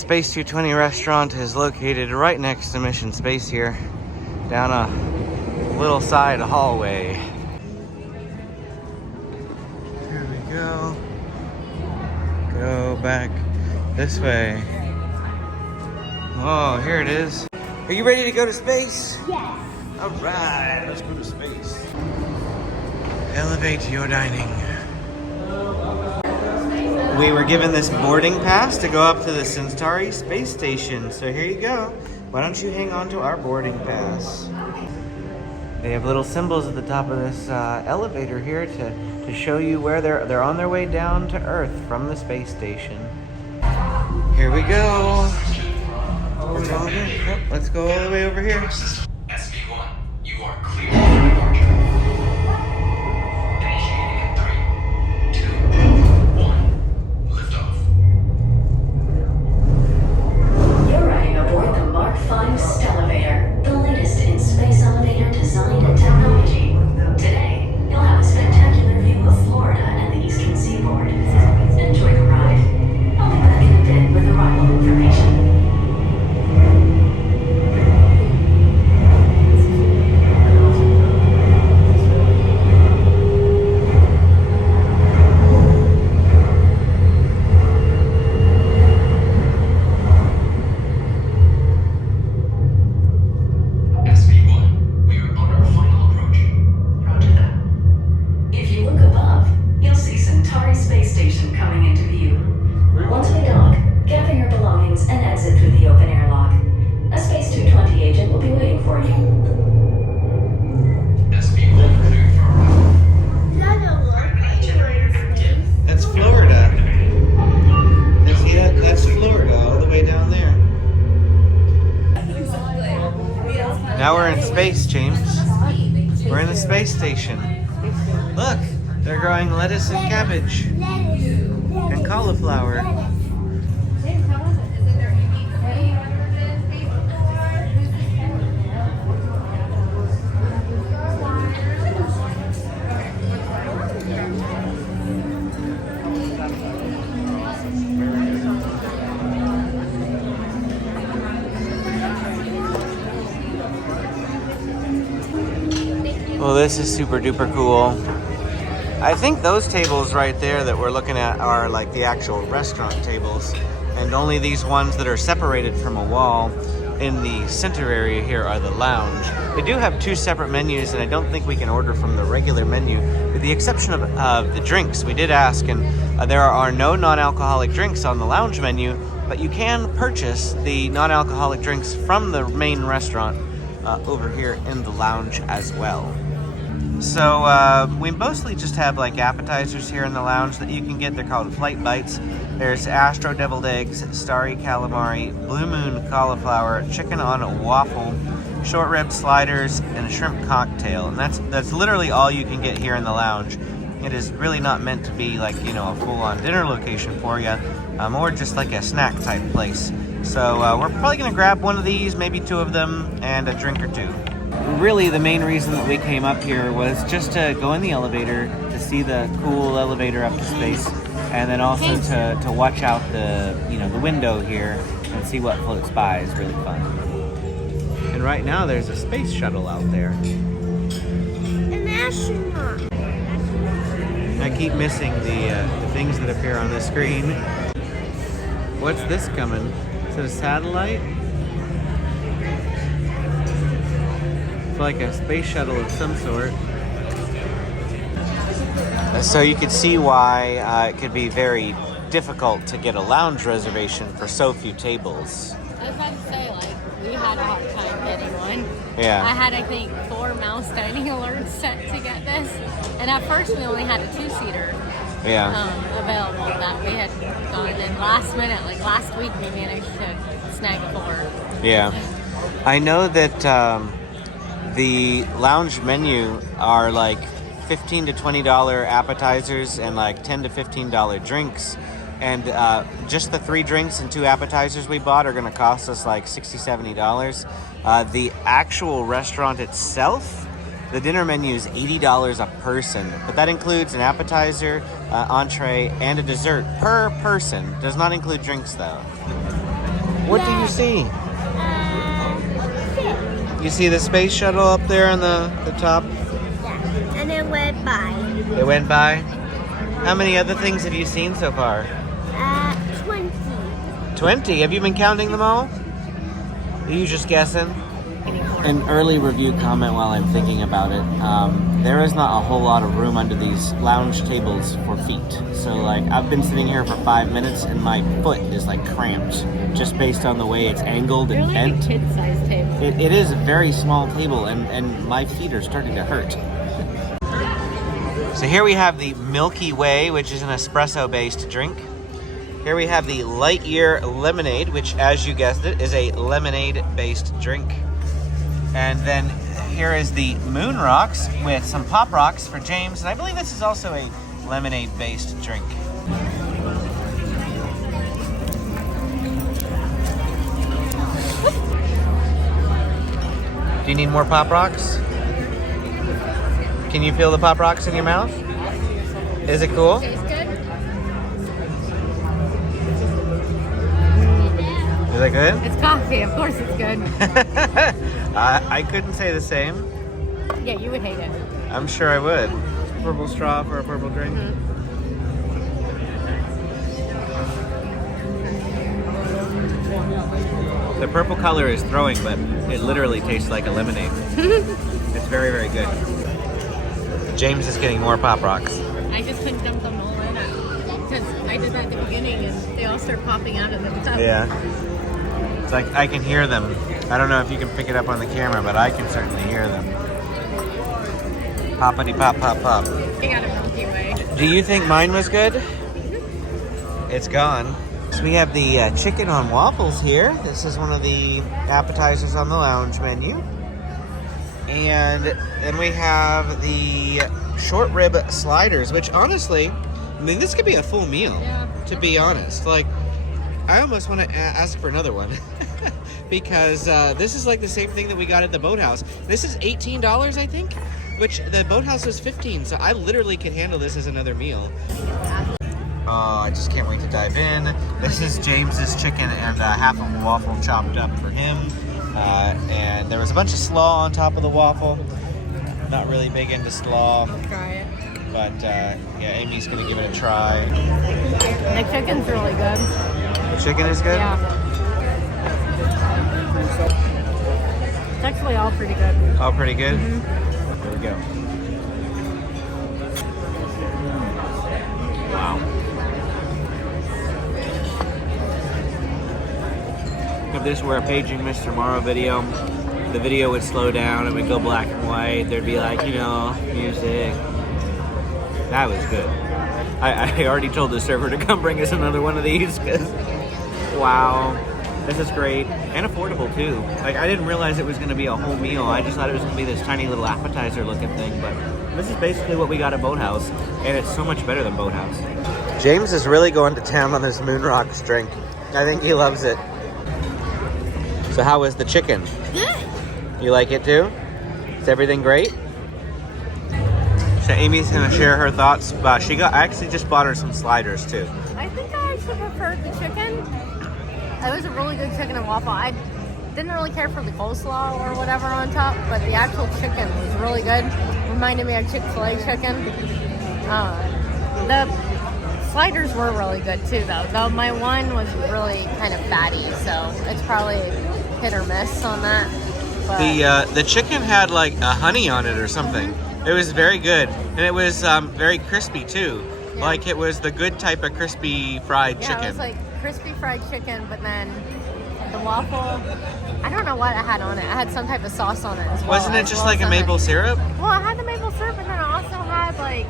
Space 220 restaurant is located right next to Mission Space here, down a little side hallway. Here we go. Go back this way. Oh, here it is. Are you ready to go to space? Yes. All right, let's go to space. Elevate your dining. We were given this boarding pass to go up to the Centauri space station. So here you go. Why don't you hang on to our boarding pass? They have little symbols at the top of this elevator here to show you where they're on their way down to Earth from the space station. Here we go. We're going in. Oh, let's go all the way over here. SB1, you are clear for departure. Initiating in 3, 2, 1, liftoff. You're riding aboard the Mark V Stellarvator, the latest in space elevator design and technology. Today, you'll have a spectacular view of Florida and the eastern seaboard. Enjoy the ride. I'll be back in a bit with arrival information. SB1, we are on our final approach. Roger that. If you look above, you'll see Centauri Space Station coming into view. Once we dock, gather your belongings and exit through the open airlock. A Space 220 agent will be waiting for you. SB1, clear for arrival. That's Florida. See that? That's Florida, all the way down there. Now we're in space, James. We're in the space station. Look, they're growing lettuce and cabbage and cauliflower. Well, this is super duper cool. I think those tables right there that we're looking at are like the actual restaurant tables, and only these ones that are separated from a wall in the center area here are the lounge. They do have two separate menus, and I don't think we can order from the regular menu, with the exception of the drinks. We did ask, and there are no non-alcoholic drinks on the lounge menu, but you can purchase the non-alcoholic drinks from the main restaurant over here in the lounge as well. So we mostly just have like appetizers here in the lounge that you can get. They're called flight bites. There's Astro deviled eggs, starry calamari, blue moon cauliflower, chicken on a waffle, short rib sliders, and a shrimp cocktail. And that's literally all you can get here in the lounge. It is really not meant to be like, you know, a full-on dinner location for you, or just like a snack type place. So we're probably gonna grab one of these, maybe two of them, and a drink or two. Really, the main reason that we came up here was just to go in the elevator, to see the cool elevator up to space, and then also to watch out the window here and see what floats by. Is really fun. And right now there's a space shuttle out there. An astronaut. I keep missing the things that appear on the screen. What's this coming? Is it a satellite? Like a space shuttle of some sort. So you could see why it could be very difficult to get a lounge reservation for so few tables. I was about to say, like, we had a hard time getting one. Yeah. I had, I think, 4 mouse dining alerts set to get this. And at first we only had a 2-seater available that we had gone. And last minute, like last week, we managed to snag a 4. Yeah. I know that the lounge menu are like $15 to $20 appetizers and like $10 to $15 drinks. And just the 3 drinks and 2 appetizers we bought are going to cost us like $60, $70. The actual restaurant itself, the dinner menu is $80 a person. But that includes an appetizer, entree, and a dessert per person. Does not include drinks though. What do you see? Shit. You see the space shuttle up there on the top? Yeah. And it went by. It went by? How many other things have you seen so far? 20. 20? Have you been counting them all? Are you just guessing? An early review comment while I'm thinking about it. There is not a whole lot of room under these lounge tables for feet. So like I've been sitting here for 5 minutes and my foot is like cramped just based on the way it's angled and They're like bent. a kid-sized table. It is a very small table and my feet are starting to hurt. So here we have the Milky Way, which is an espresso-based drink. Here we have the Light Year Lemonade, which, as you guessed it, is a lemonade-based drink. And then here is the Moon Rocks with some Pop Rocks for James. And I believe this is also a lemonade-based drink. Do you need more Pop Rocks? Can you feel the Pop Rocks in your mouth? Is it cool? Tastes good? Is that good? It's coffee. Of course it's good. I couldn't say the same. Yeah, you would hate it. I'm sure I would. Purple straw for a purple drink. The purple color is throwing, but it literally tastes like a lemonade. It's very, very good. James is getting more Pop Rocks. I just couldn't dump them all in because I did that at the beginning and they all start popping out of the cup. Yeah. It's like I can hear them. I don't know if you can pick it up on the camera, but I can certainly hear them. Poppity pop pop pop. I got a Milky Way. Do you think mine was good? It's gone. So we have the chicken on waffles here. This is one of the appetizers on the lounge menu. And then we have the short rib sliders, which honestly, I mean, this could be a full meal, to be honest. Like, I almost want to ask for another one because this is like the same thing that we got at the Boathouse. This is $18, I think, which the Boathouse was $15, so I literally could handle this as another meal. Oh, I just can't wait to dive in. This is James's chicken and half of a waffle chopped up for him. And there was a bunch of slaw on top of the waffle. Not really big into slaw. Try it. But yeah, Amy's gonna give it a try. The chicken's really good. The chicken is good? Yeah. It's actually all pretty good. All pretty good? Here we go. Wow. If this were a Paging Mr. Morrow video, the video would slow down, it would go black and white, there'd be like, you know, music. That was good. I already told the server to come bring us another one of these, because, wow, this is great. And affordable, too. Like, I didn't realize it was going to be a whole meal. I just thought it was going to be this tiny little appetizer-looking thing, but this is basically what we got at Boathouse, and it's so much better than Boathouse. James is really going to town on this Moon Rocks drink. I think he loves it. So how was the chicken? Good. You like it too? Is everything great? So Amy's gonna share her thoughts. I actually just bought her some sliders too. I think I actually preferred the chicken. It was a really good chicken and waffle. I didn't really care for the coleslaw or whatever on top, but the actual chicken was really good. Reminded me of Chick-fil-A chicken. The sliders were really good too, though my one was really kind of fatty, so it's probably hit or miss on that. But The chicken had like a honey on it or something. It was very good, and it was very crispy too. Yeah. Like it was the good type of crispy fried chicken. Yeah, it was like crispy fried chicken, but then the waffle, I don't know what it had on it. It had some type of sauce on it as well. Wasn't it just like a maple syrup? Well, it had the maple syrup, and then it also had like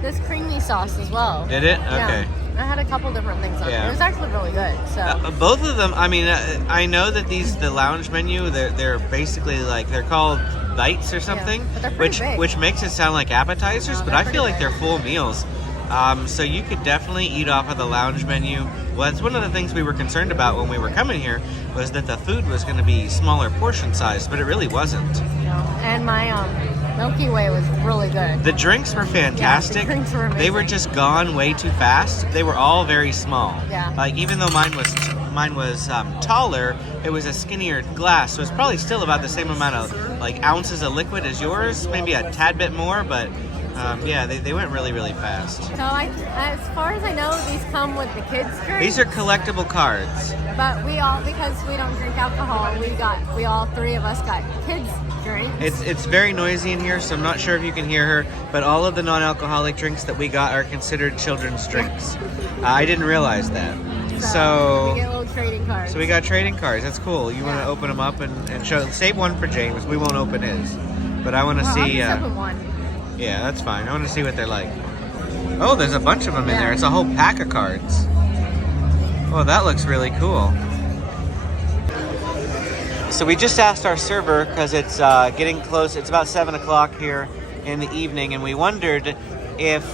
this creamy sauce as well. Did it? Yeah. Okay. It had a couple different things on it. Yeah. It was actually really good. So Both of them, I mean, I know that the lounge menu, they're basically like, they're called bites or something, but they're pretty big. which makes it sound like appetizers, No, but they're I feel pretty like they're full meals. So you could definitely eat off of the lounge menu. Well, that's one of the things we were concerned about when we were coming here, was that the food was going to be smaller portion size, but it really wasn't. And my Milky Way was really good. The drinks were fantastic. Yeah, the drinks were amazing. They were just gone way too fast. They were all very small. Yeah. Like, even though mine was mine was taller, it was a skinnier glass, so it's probably still about the same amount of like ounces of liquid as yours, maybe a tad bit more, but yeah, they went really, really fast. So as far as I know, these come with the kids' drinks. These are collectible cards. But we all, because we don't drink alcohol, we all three of us got kids' drinks. It's very noisy in here, so I'm not sure if you can hear her, but all of the non-alcoholic drinks that we got are considered children's drinks. I didn't realize that. So we get little trading cards. So we got trading cards. That's cool. You want to open them up and show? Save one for James. We won't open his, but I want to see. I'll just open one. Yeah, that's fine. I want to see what they're like. Oh, there's a bunch of them in there. It's a whole pack of cards. Oh, that looks really cool. So we just asked our server, because it's getting close. It's about 7 o'clock here in the evening, and we wondered if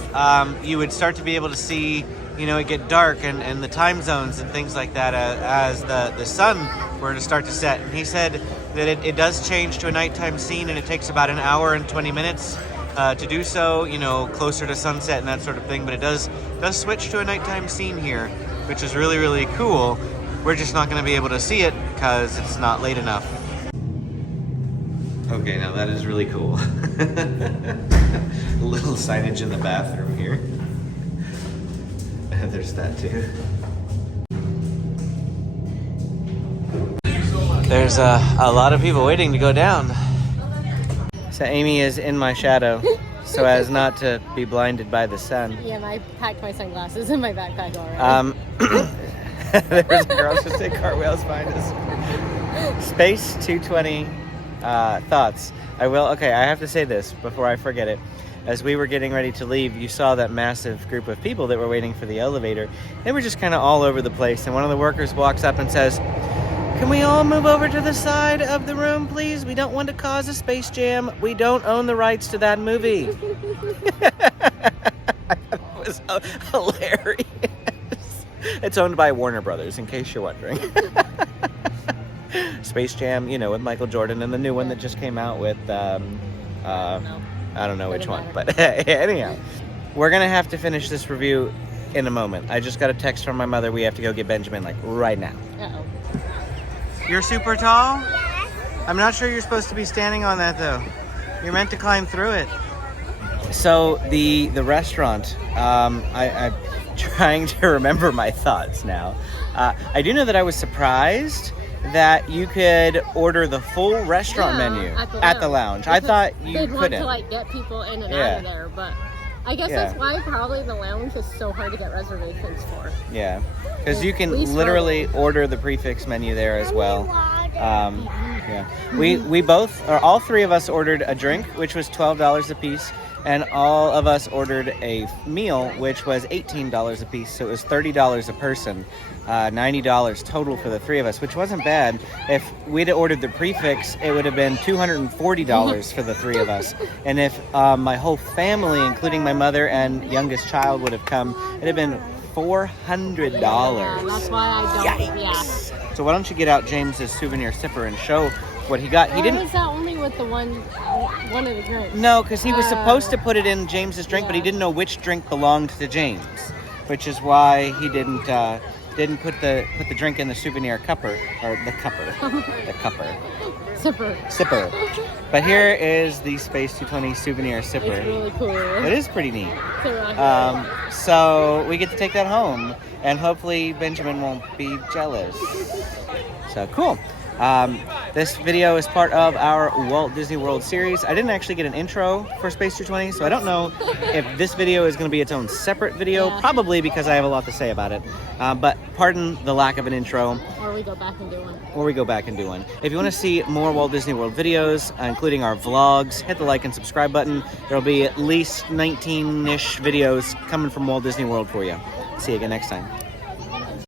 you would start to be able to see, you know, it get dark and the time zones and things like that as the sun were to start to set. And he said that it does change to a nighttime scene, and it takes about an hour and 20 minutes to do so, you know, closer to sunset and that sort of thing. But it does switch to a nighttime scene here, which is really, really cool. We're just not going to be able to see it because it's not late enough. Okay, now that is really cool. A little signage in the bathroom here. There's that too. There's a lot of people waiting to go down. So Amy is in my shadow so as not to be blinded by the sun. Yeah, I packed my sunglasses in my backpack already. There's a girl who said cartwheels behind us. Space 220 thoughts. I have to say this before I forget it. As we were getting ready to leave, you saw that massive group of people that were waiting for the elevator. They were just kind of all over the place, and one of the workers walks up and says, "Can we all move over to the side of the room, please? We don't want to cause a space jam. We don't own the rights to that movie." It was hilarious. It's owned by Warner Brothers, in case you're wondering. Space Jam, you know, with Michael Jordan, and the new one that just came out with, I don't know which one, but anyhow, we're going to have to finish this review in a moment. I just got a text from my mother. We have to go get Benjamin, like, right now. Uh-oh. You're super tall? Yes. I'm not sure you're supposed to be standing on that, though. You're meant to climb through it. So, the restaurant, I'm trying to remember my thoughts now. I do know that I was surprised that you could order the full restaurant menu at the lounge. I thought you couldn't. Want to like get people in and out of there, but I guess that's why probably the lounge is so hard to get reservations for. Yeah, because you can literally order the prefix menu there as well. Yeah, we both, or all three of us, ordered a drink, which was $12 a piece. And all of us ordered a meal, which was $18 a piece, so it was $30 a person, $90 total for the three of us, which wasn't bad. If we'd have ordered the prefix, it would have been $240 for the three of us. And if my whole family, including my mother and youngest child, would have come, it'd have been $400. Yeah, that's why I don't. Yikes. Yeah. So why don't you get out James's souvenir sipper and show what he got? He didn't. Was that only with the one of the drinks? No, because he was supposed to put it in James's drink, but he didn't know which drink belonged to James, which is why he didn't put the drink in the souvenir cupper, or the cupper. Sipper. But here is the Space 220 souvenir sipper. It's really cool. It is pretty neat. So we get to take that home, and hopefully Benjamin won't be jealous. So cool. This video is part of our Walt Disney World series. I didn't actually get an intro for Space 220, so I don't know if this video is going to be its own separate video, probably because I have a lot to say about it. But pardon the lack of an intro. Or we go back and do one. If you want to see more Walt Disney World videos, including our vlogs, hit the like and subscribe button. There will be at least 19-ish videos coming from Walt Disney World for you. See you again next time.